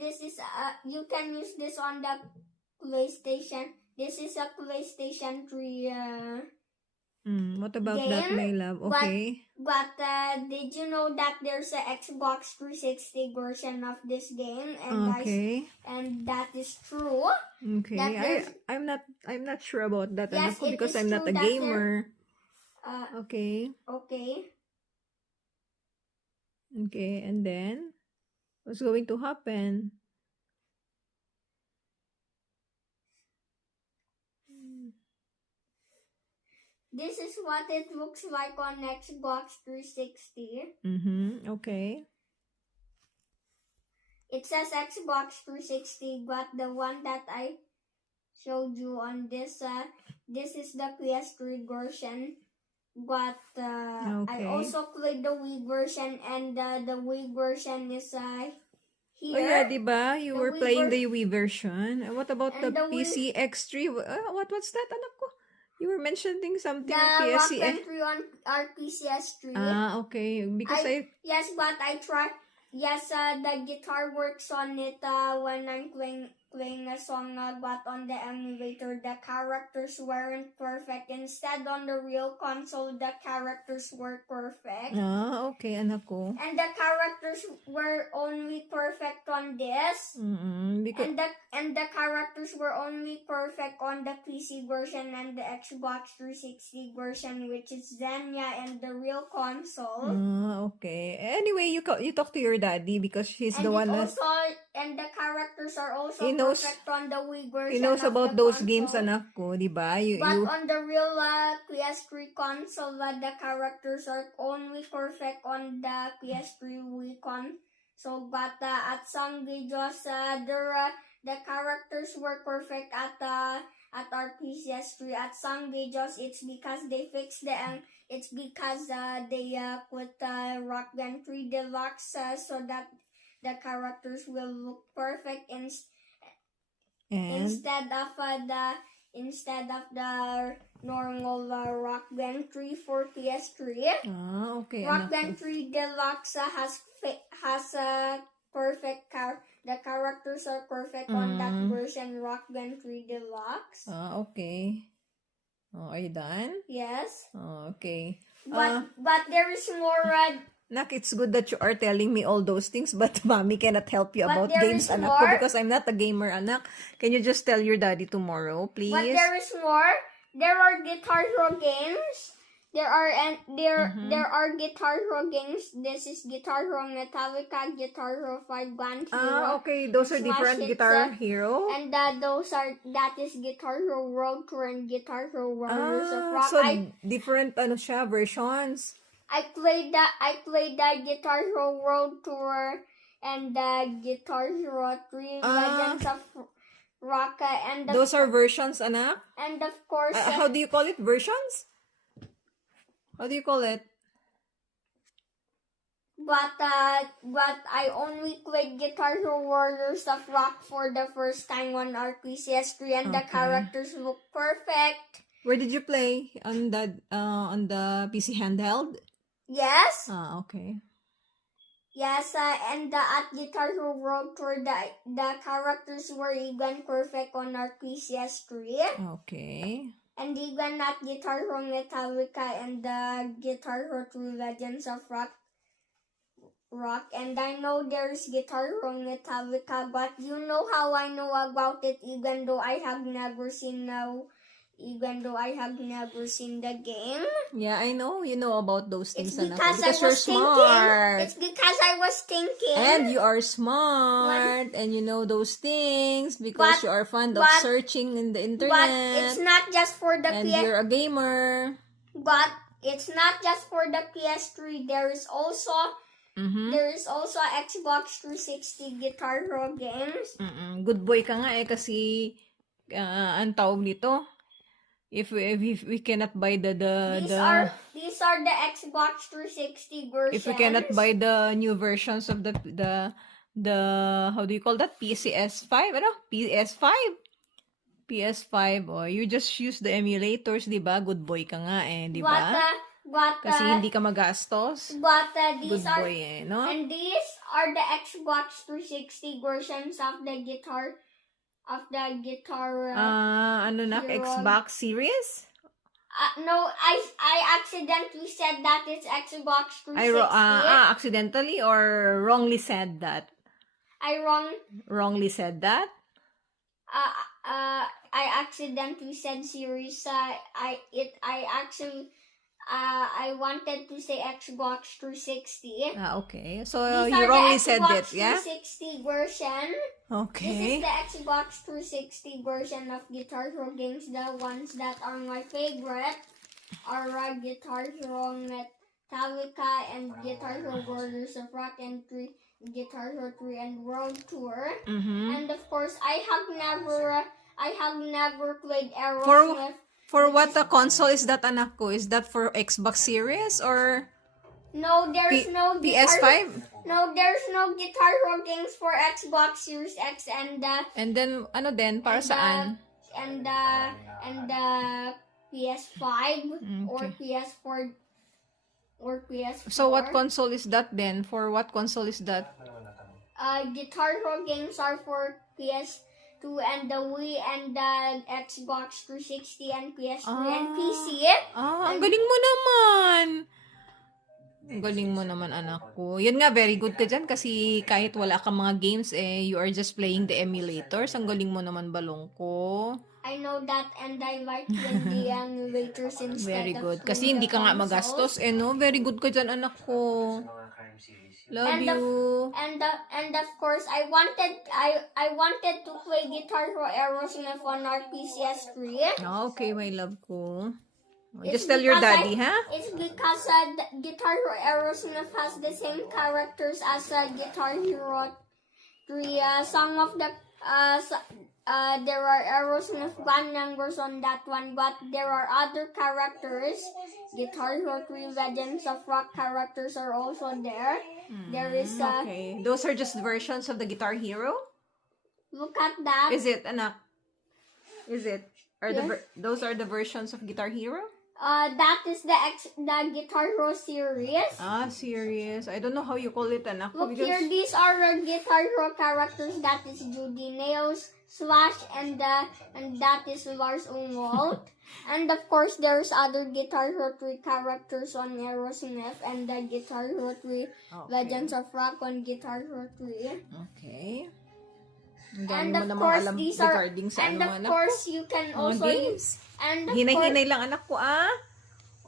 this is you can use this on the PlayStation. This is a PlayStation 3 What about that, my game, love? Okay. but did you know that there's a Xbox 360 version of this game? And Okay. and that is true. Okay. That I'm not sure about that, Yes, anak ko, it because is I'm not true a that gamer. Okay. Okay, and then what's going to happen? This is what it looks like on Xbox 360. Okay. It says Xbox 360, but the one that I showed you on this is the PS3 version. But I Okay. also played the Wii version, and the Wii version is here. Oh yeah, diba? You The were Wii playing the Wii version. And what about And the the Wii- PC X3? What's that, anak ko? You were mentioning something The Rock PSC. Band 3 on RPCS3. Okay. Because Yes, but I tried. Yes, the guitar works on it when I'm playing a song, but on the emulator, the characters weren't perfect. Instead, on the real console, the characters were perfect. okay, anak ko. And the characters were only perfect on this. Because And the characters were only perfect on the PC version and the Xbox 360 version, which is Xenia and the real console. okay. Anyway, you talk to your daddy because he's And the one that and the characters are also He knows- perfect on the Wii version. he knows of about the those console. games, anak ko, di ba? But on the real PS3 console, the characters are only perfect on the PS3 Wii console. But at some videos, the characters were perfect at our PS3. At some videos, it's because they fixed it's because they put Rock Band 3 Deluxe so that the characters will look perfect instead of the normal Rock Band 3 for PS3. okay, Rock anak Band ko. 3 Deluxe has a perfect the characters are perfect on that version, Rock Band 3 Deluxe. Okay. Are you done? Yes. Okay. But there is more Nak, it's good that you are telling me all those things, but mommy cannot help you But about there games, is anak ko, more. because I'm not a gamer, anak. Can you just tell your daddy tomorrow, please? But there is more. There are Guitar Hero games. There are Guitar Hero games. This is Guitar Hero Metallica, Guitar Hero 5 Band Hero. Okay. Those are Smash different Hits, Guitar Hero. And that is Guitar Hero World Tour and Guitar Hero Warriors of Rock. So different versions. I played the Guitar Hero World Tour and the Guitar Hero 3 Legends of Rock and Those are versions, anak. and of course How do you call it? Versions? How do you call it? but I only played Guitar Hero Warriors of Rock for the first time on RPCS3 and the Okay. characters look perfect. Where did you play? On the PC handheld? Yes. Okay. Yes, and at Guitar Hero World Tour, the characters were even perfect on our PCS3. Okay. And even at Guitar Hero Metallica and the Guitar Hero 3 Legends of Rock. And I know there's Guitar Hero Metallica, but you know how I know about it even though I have never seen the game. Yeah, I know you know about those things, It's anak ko, because I because you're was thinking. smart. It's because I was thinking. And you are smart, and you know those things because you are fond of searching in the internet. But it's not just for the and you're a gamer. But it's not just for the PS3. There is also Xbox 360 Guitar Hero games. Good boy ka nga kasi ang tawag nito. If we cannot buy These are the Xbox 360 versions. if we cannot buy the new versions of the how do you call that, PS5, PS5, you just use the emulators, di ba? Good boy ka nga di ba? But Kasi hindi ka magastos. these Good are boy eh, no? and these are the Xbox 360 versions of the guitar Ano na? Hero. Xbox Series? No, I accidentally said that it's Xbox 360. Accidentally or wrongly said that? I Wrongly said that? I accidentally said series. I wanted to say Xbox 360. Okay. So These you are wrongly the said Xbox it, yeah? 360 version. This is Okay. the Xbox 360 version of Guitar Hero games. The ones that are my favorite are Guitar Hero Metallica and Guitar Hero Warriors of Rock and Guitar Hero 3 and World Tour. And of course, I have never played Aerosmith. For what console is that, anak ko? Is that for Xbox Series or No, there's no PS5? No, there's no Guitar Hero games for Xbox Series X and And then, ano din? Para saan? and PS5 or Okay. PS4 or PS4. So what console is that then? For what console is that? Guitar Hero games are for PS2 and the Wii and the Xbox 360 and PS3 and PC. Ang galing mo naman. Ang galing mo naman, anak ko. Yun nga, very good ka dyan kasi kahit wala kang mga games, you are just playing the emulators. Ang galing mo naman, balong ko. I know that and I like the emulators instead Very of good. playing Kasi hindi the ka nga consoles. magastos. No? Very good ka dyan, anak ko. Love And you. And of course, I wanted to play Guitar Hero Aerosmith on our PCS3. Okay, my love ko. It's Just tell your because daddy, ha? It's because Guitar Hero Aerosmith has the same characters as Guitar Hero 3. Some of the there are Aerosmith band members on that one, but there are other characters. Guitar Hero 3 Legends of Rock characters are also there. There is Okay. Those are just versions of the Guitar Hero? look at that. Is it, anak? Is it? Yes. Those are the versions of Guitar Hero? That is the Guitar Hero series. Serious. I don't know how you call it, anak. Look because- here, these are Guitar Hero characters. That is Judy Nails, Slash, and that is Lars Ulrich. And of course, there's other Guitar Hero 3 characters on Aerosmith and the Guitar Hero 3 Legends of Rock on Guitar Hero 3. Okay. Ang dami And mo of namang course, alam these are regarding sa and ano, of anak course ko. you can Mga also games. and of Hinay-hinay lang, anak ko,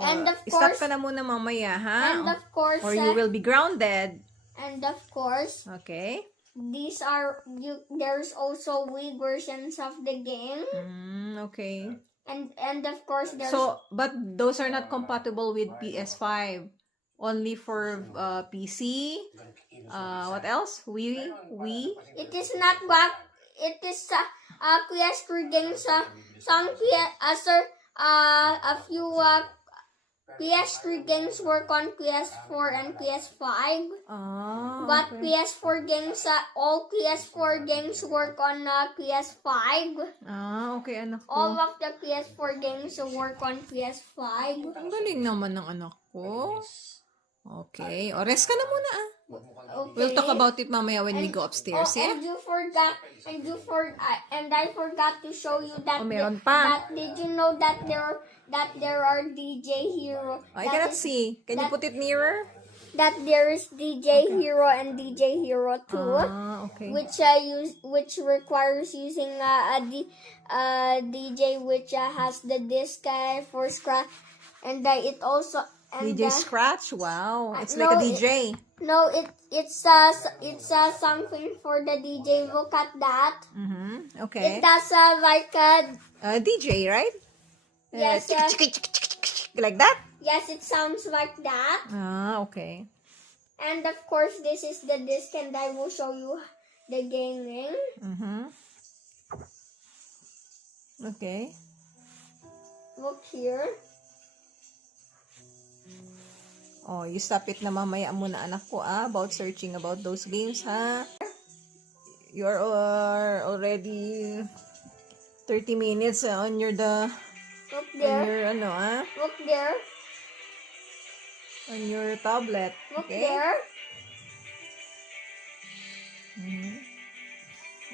And of stop course- ka na muna mamaya, ha? and of course Or you will be grounded. and of course Okay? these are there's also Wii versions of the game. Okay. And of course there's So, but those are not compatible with PS5. Only for PC. What else? Wii? it is not what it is PS3 games a few PS3 games work on PS4 and PS5, but Okay. PS4 games all PS4 games work on PS5. Okay, anak All ko. of the PS4 games work on PS5. Ang galing naman ng anak ko. Okay. O, rest ka na muna, Okay. We'll talk about it mamaya when we go upstairs, yeah? And I forgot to show you that. Meron pa. That did you know that there are DJ Hero? I cannot see. Can you put it nearer? That there is DJ Hero and DJ Hero 2. Okay. Which requires using a DJ which has the disc for scratch, and it also and DJ Scratch? Wow. It's no, like a DJ. no, it's something for the DJ. Look at that. Okay. It does like DJ, right? yes, Like that? yes, it sounds like that. Okay. And of course, this is the disc, and I will show you the gaming. Okay. Look here. Oh, you stop it na mamaya muna, anak ko, about searching about those games, ha? You are already 30 minutes on your Look there. on your Look there. On your tablet. Look Okay? there. Mhm.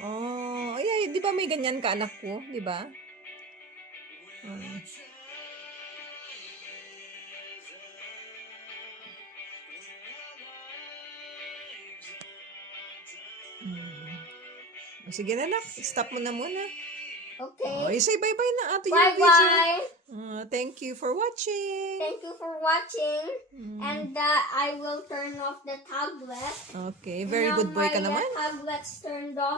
Oh, yeah, di ba may ganyan ka anak ko? Di ba? Mm. Mm. Sige na, nak. Stop mo na muna. Oh, Okay. say bye-bye na ato your video. Bye-bye. Thank you for watching. Thank you for watching. Mm. And I will turn off the tablet. Okay, very Now good boy ka my naman. tablet's turned off.